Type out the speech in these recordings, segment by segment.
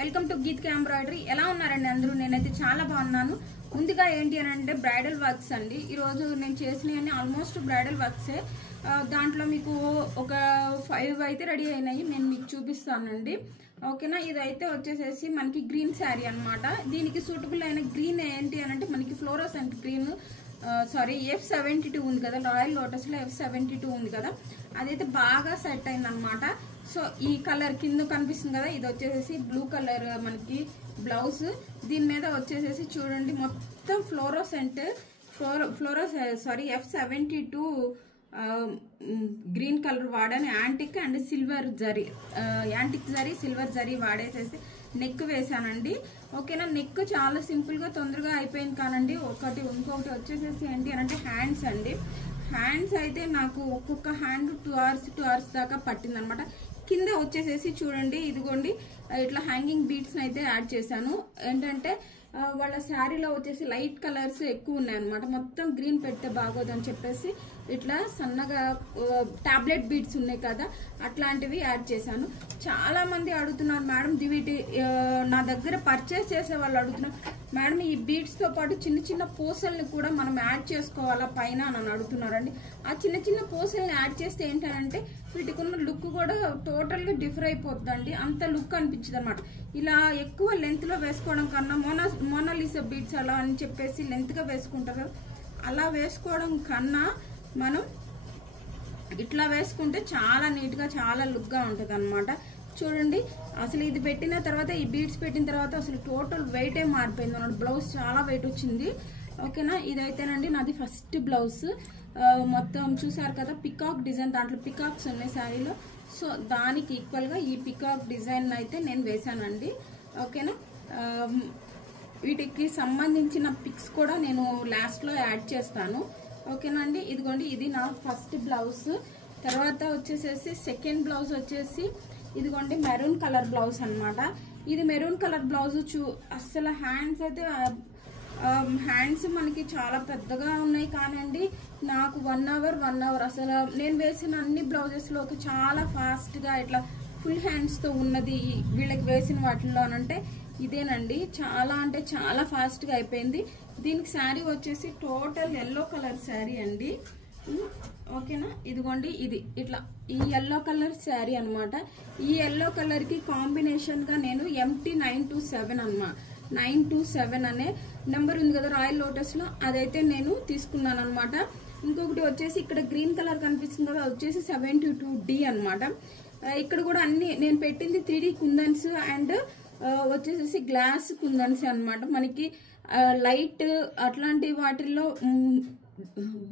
Welcome to Geet embroidery. ఎలా ఉన్నారండి అందరూ? నేనైతే చాలా బాగున్నాను. ముందుగా ఏంటి అని అంటే బ్రైడల్ వర్క్స్ అండి. ఈరోజు నేను చేసినవన్నీ ఆల్మోస్ట్ బ్రైడల్ వర్క్సే. దాంట్లో మీకు ఒక 5 అయితే రెడీ అయినాయి, నేను మీకు చూపిస్తానండి. ఓకేనా? ఇదైతే వచ్చేసేసి మనకి గ్రీన్ శారీ అనమాట. దీనికి సూటబుల్ అయిన గ్రీన్ ఏంటి అని అంటే మనకి ఫ్లోరోసెంట్ గ్రీన్, F72 ఉంది కదా, రాయల్ లోటస్ లో F72 ఉంది కదా, అదైతే బాగా సెట్ అయింది అనమాట. సో ఈ కలర్ కింద కనిపిస్తుంది కదా, ఇది వచ్చేసేసి బ్లూ కలర్ మనకి బ్లౌజ్. దీని మీద వచ్చేసేసి చూడండి మొత్తం ఫ్లోరోసెంట్ F72 గ్రీన్ కలర్ వాడాను. యాంటిక్ అండ్ సిల్వర్ జరీ, సిల్వర్ జరీ వాడేసేసి నెక్ వేసానండి. ఓకేనా? నెక్ చాలా సింపుల్ గా తొందరగా అయిపోయింది కానండి. ఇంకొకటి వచ్చేసేసి ఏంటి అని అంటే హ్యాండ్స్ అండి. హ్యాండ్స్ అయితే నాకు ఒక్కొక్క హ్యాండ్ 2 అవర్స్ దాకా పట్టింది అనమాట. కింద వచ్చేసేసి చూడండి, ఇదిగోండి ఇట్లా హ్యాంగింగ్ బీడ్స్ అయితే యాడ్ చేశాను. ఏంటంటే వాళ్ళ శారీలో వచ్చేసి లైట్ కలర్స్ ఎక్కువ ఉన్నాయి అనమాట. మొత్తం గ్రీన్ పెడితే బాగోదని చెప్పేసి ఇట్లా సన్నగా టాబ్లెట్ బీడ్స్ ఉన్నాయి కదా, అట్లాంటివి యాడ్ చేశాను. చాలా మంది అడుగుతున్నారు, మేడం వీటి నా దగ్గర పర్చేస్ చేసే వాళ్ళు అడుగుతున్నారు, మేడం ఈ బీడ్స్ తో పాటు చిన్న చిన్న పూసల్ని కూడా మనం యాడ్ చేసుకోవాలా పైన అని అడుగుతున్నారండి. ఆ చిన్న చిన్న పూసల్ని యాడ్ చేస్తే ఏంటంటే వీటికి ఉన్న లుక్ కూడా టోటల్ గా డిఫర్ అయిపోతుందండి. అంత లుక్ అనిపించదు అనమాట. ఇలా ఎక్కువ లెంత్ లో వేసుకోవడం కన్నా మోనాలిసా బీడ్స్ అలా అని చెప్పేసి లెంత్ గా వేసుకుంటారు. అలా వేసుకోవడం కన్నా మనం ఇట్లా వేసుకుంటే చాలా నీట్ గా చాలా లుక్ గా ఉంటది అనమాట. చూడండి అసలు ఇది పెట్టిన తర్వాత, ఈ బీడ్స్ పెట్టిన తర్వాత అసలు టోటల్ వెయిట్ ఏ మారిపోయింది అన్నమాట. బ్లౌజ్ చాలా వెయిట్ వచ్చింది. ఓకేనా? ఇదైతేనండి నాది ఫస్ట్ బ్లౌజ్. మొత్తం చూసారు కదా, పికాక్ డిజైన్, దాంట్లో పికాక్స్ ఉన్నాయి శారీలో. సో దానికి ఈక్వల్ గా ఈ పికాక్ డిజైన్ అయితే నేను వేసానండి. ఓకేనా? వీటికి సంబంధించిన పిక్స్ కూడా నేను లాస్ట్ లో యాడ్ చేస్తాను. ఓకేనా అండి? ఇదిగోండి, ఇది నా ఫస్ట్ బ్లౌజ్. తర్వాత వచ్చేసేసి సెకండ్ బ్లౌజ్ వచ్చేసి ఇదిగోండి మెరూన్ కలర్ బ్లౌజ్ అనమాట. ఇది మెరూన్ కలర్ బ్లౌజ్. అసలు హ్యాండ్స్ అయితే హ్యాండ్స్ మనకి చాలా పెద్దగా ఉన్నాయి కానండి, నాకు 1 అవర్ అసలు నేను వేసిన అన్ని బ్లౌజెస్ లోకి చాలా ఫాస్ట్ గా ఇట్లా ఫుల్ హ్యాండ్స్ తో ఉన్నది వీళ్ళకి వేసిన వాటిల్లో అనంటే ఇదేనండి. చాలా అంటే చాలా ఫాస్ట్ గా అయిపోయింది. దీనికి శారీ వచ్చేసి టోటల్ ఎల్లో కలర్ శారీ అండి. ఓకేనా? ఇదిగోండి, ఇది ఇట్లా ఈ ఎల్లో కలర్ శారీ అనమాట. ఈ ఎల్లో కలర్ కి కాంబినేషన్ గా నేను MT 927 అనమాట, 927 అనే నెంబర్ ఉంది కదా రాయల్ లోటస్ లో, అదైతే నేను తీసుకున్నాను అనమాట. ఇంకొకటి వచ్చేసి ఇక్కడ గ్రీన్ కలర్ కనిపిస్తుంది కదా, అది వచ్చేసి 72D అనమాట. ఇక్కడ కూడా అన్ని నేను పెట్టింది 3D కుందన్స్ అండ్ వచ్చేసేసి గ్లాస్ కుందన్స్ అనమాట. మనకి లైట్ అట్లాంటి వాటిల్లో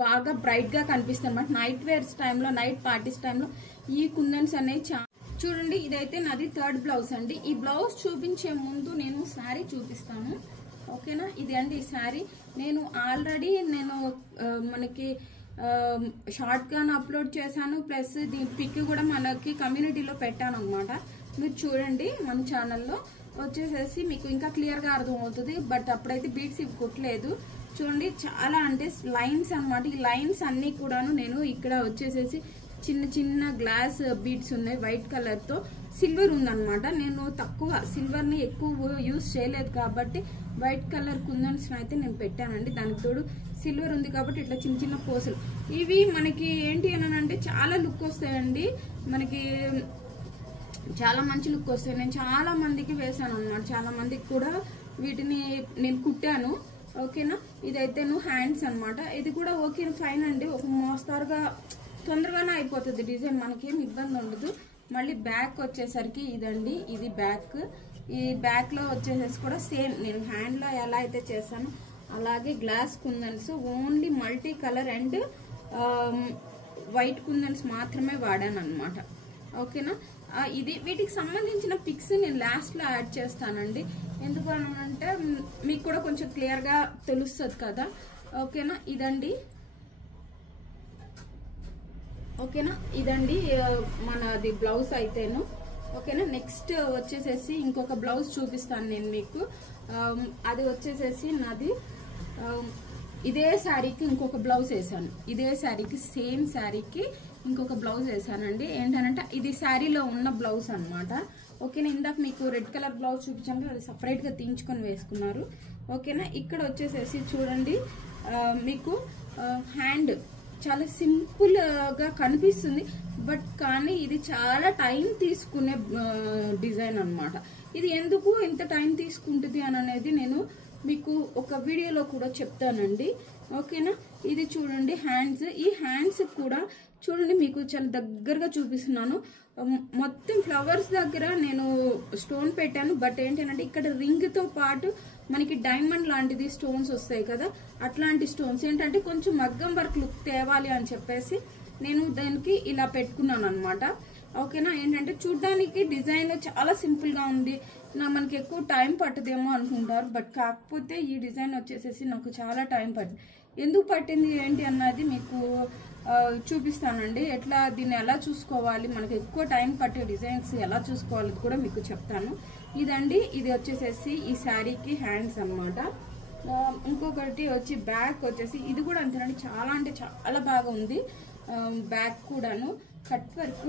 బాగా బ్రైట్ గా కనిపిస్తుంది అనమాట. నైట్ వేర్స్ టైంలో, నైట్ పార్టీస్ టైంలో ఈ కుందన్స్ అనేవి చూడండి. ఇదైతే నాది థర్డ్ బ్లౌజ్ అండి. ఈ బ్లౌజ్ చూపించే ముందు నేను శారీ చూపిస్తాను. ఓకేనా? ఇది అండి ఈ శారీ. నేను ఆల్రెడీ మనకి షార్ట్ గాన్ అప్లోడ్ చేశాను, ప్లస్ దీని పిక్ కూడా మనకి కమ్యూనిటీలో పెట్టాను అనమాట. మీరు చూడండి మన ఛానల్లో వచ్చేసేసి మీకు ఇంకా క్లియర్ గా అర్థం అవుతుంది. బట్ అప్పుడైతే బీడ్స్ ఇవి కుట్టలేదు. చూడండి చాలా అంటే లైన్స్ అనమాట. ఈ లైన్స్ అన్ని కూడాను నేను ఇక్కడ వచ్చేసేసి చిన్న చిన్న గ్లాస్ బీడ్స్ ఉన్నాయి వైట్ కలర్ తో. సిల్వర్ ఉందన్నమాట. నేను తక్కువ సిల్వర్ ని ఎక్కువ యూజ్ చేయలేదు కాబట్టి వైట్ కలర్ కుందన్స్ అయితే నేను పెట్టానండి. దానికి తోడు సిల్వర్ ఉంది కాబట్టి ఇట్లా చిన్న చిన్న పూసలు. ఇవి మనకి ఏంటి అని అంటే చాలా లుక్ వస్తాయండి, మనకి చాలా మంచి లుక్ వస్తాయి. నేను చాలా మందికి వేసాను అనమాట, చాలా మందికి కూడా వీటిని నేను కుట్టాను. ఓకేనా? ఇదైతే హ్యాండ్స్ అనమాట. ఇది కూడా ఓకే ఫైన్ అండి, ఒక మోస్తారుగా తొందరగానే అయిపోతుంది డిజైన్, మనకేం ఇబ్బంది ఉండదు. మళ్ళీ బ్యాక్ వచ్చేసరికి ఇదండి, ఇది బ్యాక్. ఈ బ్యాక్ లో వచ్చేసేసి కూడా సేమ్ నేను హ్యాండ్ లో ఎలా అయితే చేశానో అలాగే గ్లాస్ కుందన్స్, only multi colour and white కుందన్స్ మాత్రమే వాడాను అనమాట. ఓకేనా? ఇది వీటికి సంబంధించిన పిక్స్ నేను లాస్ట్ లో యాడ్ చేస్తానండి. ఎందుకు అంటే మీకు కూడా కొంచెం క్లియర్ గా తెలుస్తుంది కదా. ఓకేనా? ఇదండి. ఓకేనా? ఇదండి మనది బ్లౌజ్ అయితేను. ఓకేనా? నెక్స్ట్ వచ్చేసేసి ఇంకొక బ్లౌజ్ చూపిస్తాను నేను మీకు. అది వచ్చేసేసి నాది ఇదే శారీకి ఇంకొక బ్లౌజ్ వేసాను. ఇదే శారీకి సేమ్ శారీకి ఇంకొక బ్లౌజ్ వేసానండి. ఏంటనంటే ఇది శారీలో ఉన్న బ్లౌజ్ అనమాట. ఓకేనా. ఇందాక మీకు రెడ్ కలర్ బ్లౌజ్ చూపించాను, అది సపరేట్గా తీయించుకొని వేసుకున్నారు. ఓకేనా. ఇక్కడ వచ్చేసేసి చూడండి మీకు హ్యాండ్ చాలా సింపుల్గా కనిపిస్తుంది, బట్ కానీ ఇది చాలా టైం తీసుకునే డిజైన్ అన్నమాట. ఇది ఎందుకు ఇంత టైం తీసుకుంటుంది అని అనేది నేను మీకు ఒక వీడియోలో కూడా చెప్తానండి. ఓకేనా. ఇది చూడండి హ్యాండ్స్. ఈ హ్యాండ్స్ కూడా చూడండి మీకు చాలా దగ్గరగా చూపిస్తున్నాను. మొత్తం ఫ్లవర్స్ దగ్గర నేను స్టోన్ పెట్టాను, బట్ ఏంటంటే ఇక్కడ రింగ్తో పాటు మనకి డైమండ్ లాంటిది స్టోన్స్ వస్తాయి కదా, అట్లాంటి స్టోన్స్ ఏంటంటే కొంచెం మగ్గం వర్క్ లుక్ తేవాలి అని చెప్పేసి నేను దానికి ఇలా పెట్టుకున్నాను అనమాట. ఓకేనా. ఏంటంటే చూడ్డానికి డిజైన్ చాలా సింపుల్గా ఉంది, మనకి ఎక్కువ టైం పట్టదేమో అనుకుంటారు, బట్ కాకపోతే ఈ డిజైన్ వచ్చేసేసి నాకు చాలా టైం పట్టింది. ఎందుకు పట్టింది ఏంటి అన్నది మీకు చూపిస్తానండి. ఎట్లా దీన్ని ఎలా చూసుకోవాలి, మనకి ఎక్కువ టైం పట్టే డిజైన్స్ ఎలా చూసుకోవాలి కూడా మీకు చెప్తాను. ఇదండి, ఇది వచ్చేసేసి ఈ శారీకి హ్యాండ్స్ అనమాట. ఇంకొకటి వచ్చి బ్యాక్ వచ్చేసి ఇది కూడా అంతేనండి, చాలా అంటే చాలా బాగా ఉంది. బ్యాక్ కూడాను కట్ వర్క్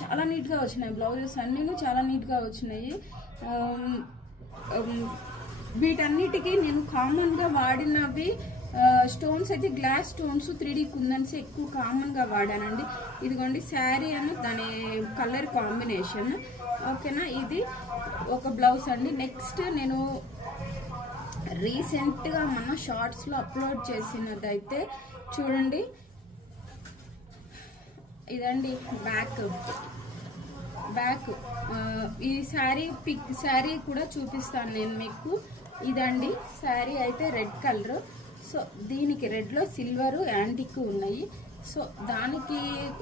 చాలా నీట్గా వచ్చినాయి. బ్లౌజెస్ అన్నీ చాలా నీట్గా వచ్చినాయి. వీటన్నిటికీ నేను కామన్గా వాడినవి స్టోన్స్ అయితే గ్లాస్ స్టోన్స్ 3D కుందన్స్ ఎక్కువ కామన్గా వాడానండి. ఇదిగోండి శారీ అని దాని కలర్ కాంబినేషన్. ఓకేనా. ఇది ఒక బ్లౌజ్ అండి. నెక్స్ట్ నేను రీసెంట్గా మన షార్ట్స్లో అప్లోడ్ చేసినదైతే చూడండి, ఇదండి బ్యాక్ ఈ శారీ కూడా చూపిస్తాను నేను మీకు. ఇదండి శారీ అయితే రెడ్ కలర్. సో దీనికి రెడ్లో సిల్వర్ యాంటిక్ ఉన్నాయి. సో దానికి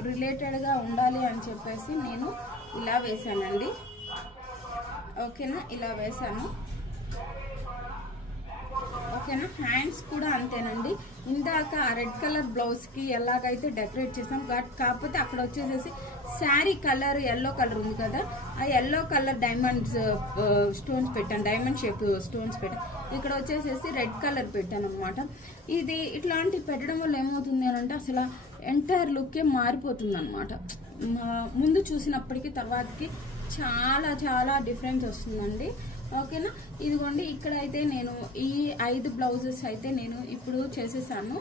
రిలేటెడ్గా ఉండాలి అని చెప్పేసి నేను ఇలా వేసానండి. ఓకేనా. ఇలా వేసాను. ఓకేనా. హ్యాండ్స్ కూడా అంతేనండి. ఇందాక ఆ రెడ్ కలర్ బ్లౌజ్కి ఎలాగైతే డెకరేట్ చేసాం, కాకపోతే అక్కడ వచ్చేసేసి శారీ కలర్ ఎల్లో కలర్ ఉంది కదా, ఆ ఎల్లో కలర్ డైమండ్స్ స్టోన్స్ పెట్టాను, డైమండ్ షేప్ స్టోన్స్ పెట్టాను. ఇక్కడ వచ్చేసేసి రెడ్ కలర్ పెట్టాను అనమాట. ఇది ఇట్లాంటి పెట్టడం వల్ల ఏమవుతుంది అని అంటే అసలు ఎంటైర్ లుక్కే మారిపోతుంది అనమాట. ముందు చూసినప్పటికీ తర్వాతకి చాలా చాలా డిఫరెన్స్ వస్తుందండి. ఓకేనా. ఇదిగోండి ఇక్కడైతే నేను ఈ 5 బ్లౌజెస్ అయితే నేను ఇప్పుడు చేసేసాను.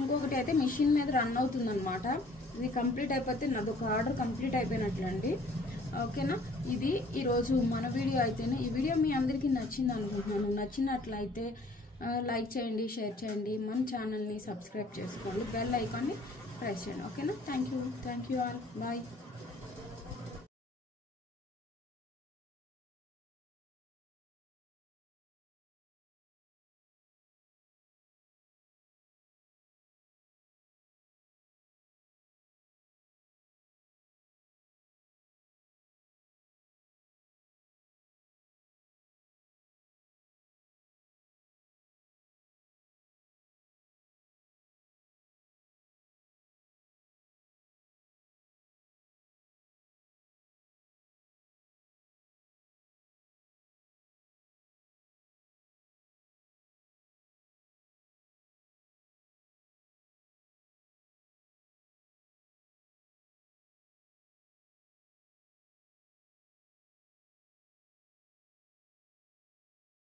ఇంకొకటి అయితే మిషన్ మీద రన్ అవుతుంది అనమాట. ఇది కంప్లీట్ అయిపోతే నాదొక ఆర్డర్ కంప్లీట్ అయిపోయినట్లండి. ఓకేనా. ఇది ఈరోజు మన వీడియో అయితేనే. ఈ వీడియో మీ అందరికీ నచ్చింది అనుకుంటున్నాను. నచ్చినట్లయితే లైక్ చేయండి, షేర్ చేయండి, మన ఛానల్ని సబ్స్క్రైబ్ చేసుకోండి, బెల్ ఐకాన్ని ప్రెస్ చేయండి. ఓకేనా. Thank you all. బాయ్.